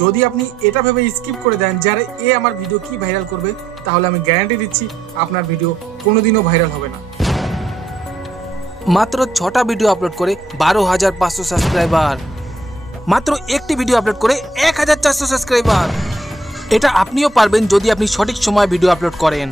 যদি আপনি এটা ভেবে স্কিপ করে দেন যে আরে এ আমার ভিডিও কি ভাইরাল করবে, তাহলে আমি গ্যারান্টি দিচ্ছি আপনার ভিডিও কোনোদিনও ভাইরাল হবে না। মাত্র 6টা ভিডিও আপলোড করে 12,500 সাবস্ক্রাইবার, মাত্র একটি ভিডিও আপলোড করে 1,400 সাবস্ক্রাইবার। এটা আপনিও পারবেন যদি আপনি সঠিক সময় ভিডিও আপলোড করেন।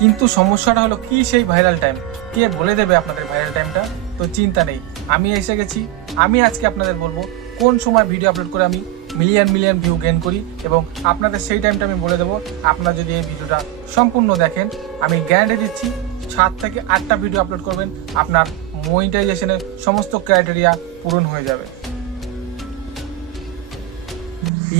কিন্তু সমস্যাটা হলো কি, সেই ভাইরাল টাইম কে বলে দেবে আপনাদের ভাইরাল টাইমটা? তো চিন্তা নেই, আমি এসে গেছি। আমি আজকে আপনাদের বলবো কোন সময় ভিডিও আপলোড করে আমি মিলিয়ন ভিউ গেইন করি, এবং আপনাদের সেই টাইমটা আমি বলে দেবো। আপনারা যদি এই ভিডিওটা সম্পূর্ণ দেখেন, আমি গ্যারান্টি দিচ্ছি 7 থেকে 8টা ভিডিও আপলোড করবেন, আপনার মনিটাইজেশনের সমস্ত ক্রাইটেরিয়া পূরণ হয়ে যাবে।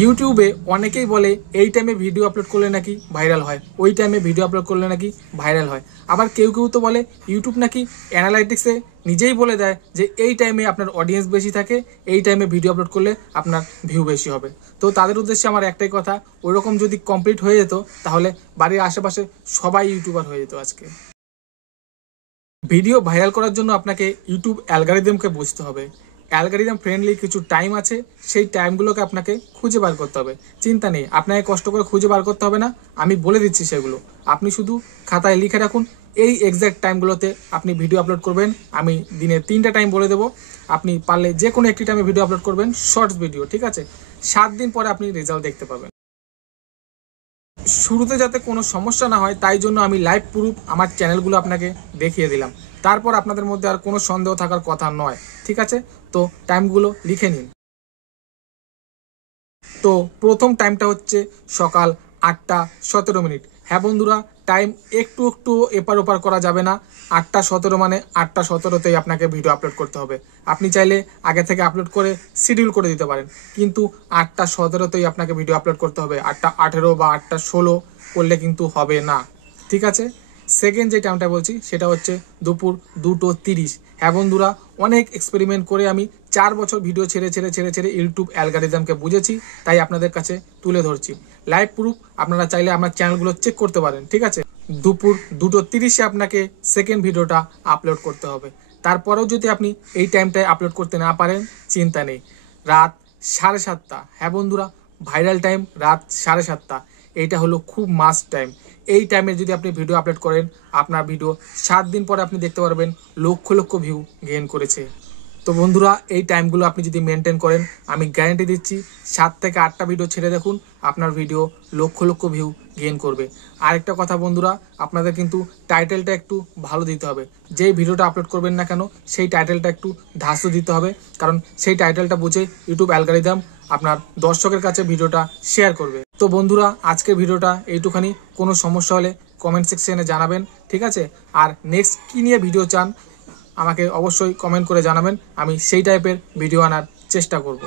ইউটিউবে অনেকেই বলে এই টাইমে ভিডিও আপলোড করলে নাকি ভাইরাল হয়, ওই টাইমে ভিডিও আপলোড করলে নাকি ভাইরাল হয়। আবার কেউ তো বলে ইউটিউব নাকি অ্যানালাইটিক্সে নিজেই বলে দেয় যে এই টাইমে আপনার অডিয়েন্স বেশি থাকে, এই টাইমে ভিডিও আপলোড করলে আপনার ভিউ বেশি হবে। তো তাদের উদ্দেশ্যে আমার একটাই কথা, ওইরকম যদি কমপ্লিট হয়ে যেত তাহলে বাড়ির আশেপাশে সবাই ইউটিউবার হয়ে যেত আজকে। ভিডিও ভাইরাল করার জন্য আপনাকে ইউটিউব অ্যালগরিদমকে বুঝতে হবে। অ্যালগরিদম ফ্রেন্ডলি কিছু টাইম আছে, সেই টাইমগুলোকে আপনাকে খুঁজে বার করতে হবে। চিন্তা নেই, আপনাকে কষ্ট করে খুঁজে বার করতে হবে না, আমি বলে দিচ্ছি সেগুলো। আপনি শুধু খাতায় লিখে রাখুন এই এক্স্যাক্ট টাইমগুলোতে আপনি ভিডিও আপলোড করবেন। আমি দিনে 3টা টাইম বলে দেবো, আপনি পারলে যে কোনো একটি টাইমে ভিডিও আপলোড করবেন, শর্টস ভিডিও, ঠিক আছে? 7 দিন পরে আপনি রেজাল্ট দেখতে পাবেন। শুরুতে যাতে কোনো সমস্যা না হয় তাই জন্য আমি লাইভ প্রুফ আমার চ্যানেলগুলো আপনাকে দেখিয়ে দিলাম। তারপর আপনাদের মধ্যে আর কোনো সন্দেহ থাকার কথা নয়, ঠিক আছে? তো টাইমগুলো লিখে নিন। তো প্রথম টাইমটা হচ্ছে সকাল 8:17। হ্যাঁ বন্ধুরা, টাইম একটু এপার ওপার করা যাবে না। 8:17 মানে 8:17তেই আপনাকে ভিডিও আপলোড করতে হবে। আপনি চাইলে আগে থেকে আপলোড করে শিডিউল করে দিতে পারেন, কিন্তু 8:17তেই আপনাকে ভিডিও আপলোড করতে হবে। 8:18 বা 8:16 করলে কিন্তু হবে না, ঠিক আছে? সেকেন্ড যে টাইমটা বলছি সেটা হচ্ছে দুপুর 2:30। হ্যাঁ বন্ধুরা, অনেক এক্সপেরিমেন্ট করে আমি 4 বছর ভিডিও ছেড়ে ইউটিউব অ্যালগরিদমকে বুঝেছি, তাই আপনাদের কাছে তুলে ধরছি। লাইভ প্রুফ আপনারা চাইলে আমার চ্যানেলগুলো চেক করতে পারেন, ঠিক আছে? দুপুর 2:30-এ আপনাকে সেকেন্ড ভিডিওটা আপলোড করতে হবে। তারপরেও যদি আপনি এই টাইমটায় আপলোড করতে না পারেন, চিন্তা নেই, রাত 7:30। হ্যাঁ বন্ধুরা, ভাইরাল টাইম রাত 7:30। এইটা হলো খুব মাস্ট টাইম। এই টাইমে যদি আপনি ভিডিও আপলোড করেন, আপনার ভিডিও 7 দিন পরে আপনি দেখতে পারবেন লক্ষ ভিউ গেইন করেছে। তো বন্ধুরা, এই টাইমগুলো আপনি যদি মেনটেন করেন, আমি গ্যারান্টি দিচ্ছি 7 থেকে 8টা ভিডিও ছেড়ে দেখুন, আপনার ভিডিও লক্ষ ভিউ গেইন করবে। আরেকটা কথা বন্ধুরা, আপনাদের কিন্তু টাইটেলটা একটু ভালো দিতে হবে। যেই ভিডিওটা আপলোড করবেন না কেন, সেই টাইটেলটা একটু ধাঁসও দিতে হবে, কারণ সেই টাইটেলটা বুঝে ইউটিউব অ্যালগরিদম আপনার দর্শকের কাছে ভিডিওটা শেয়ার করবে। তো বন্ধুরা, আজকের ভিডিওটা এইটুখানি। কোনো সমস্যা হলে কমেন্ট সেকশনে জানাবেন, ঠিক আছে? আর নেক্সট কী নিয়ে ভিডিও চান আমাকে অবশ্যই কমেন্ট করে জানাবেন, আমি সেই টাইপের ভিডিও আনার চেষ্টা করব।